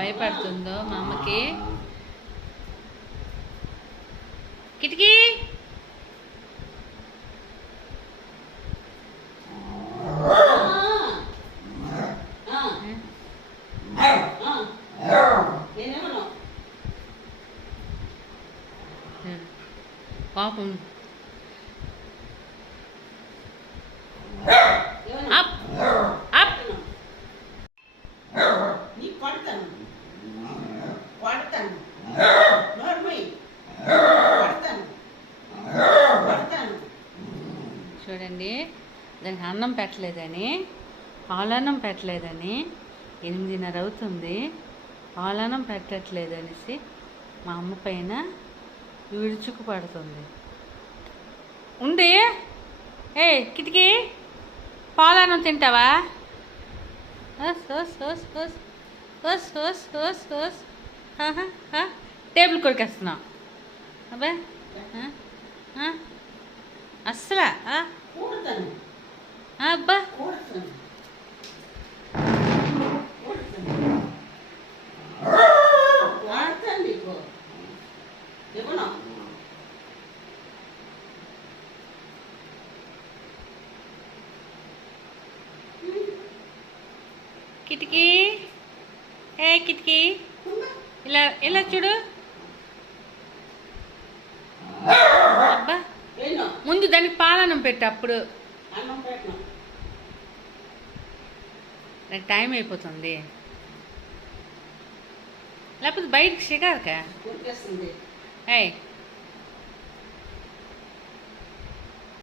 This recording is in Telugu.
భయపడుతుందో మా అమ్మకి. కిటికీ పాపం అప్ అప్ చూడండి, దానికి అన్నం పెట్టలేదని, పాలన్నం పెట్టలేదని 8:30 అవుతుంది. పాలన్నం పెట్టట్లేదనేసి మా అమ్మ పైన విడుచుకు పడుతుంది. ఉండి ఏ కిటికీ పాలన్నం తింటావా? టేబుల్ కొరికేస్తున్నావు అబ్బా. అస్సలా అబ్బా కిటికీ ఏ కిటికీ ఇలా ఇలా చూడు. అబ్బా ముందు దానికి పాలన్నం పెట్టు, అప్పుడు నాకు టైం అయిపోతుంది. లేకపోతే బయటకు షికారుకా. ఏయ్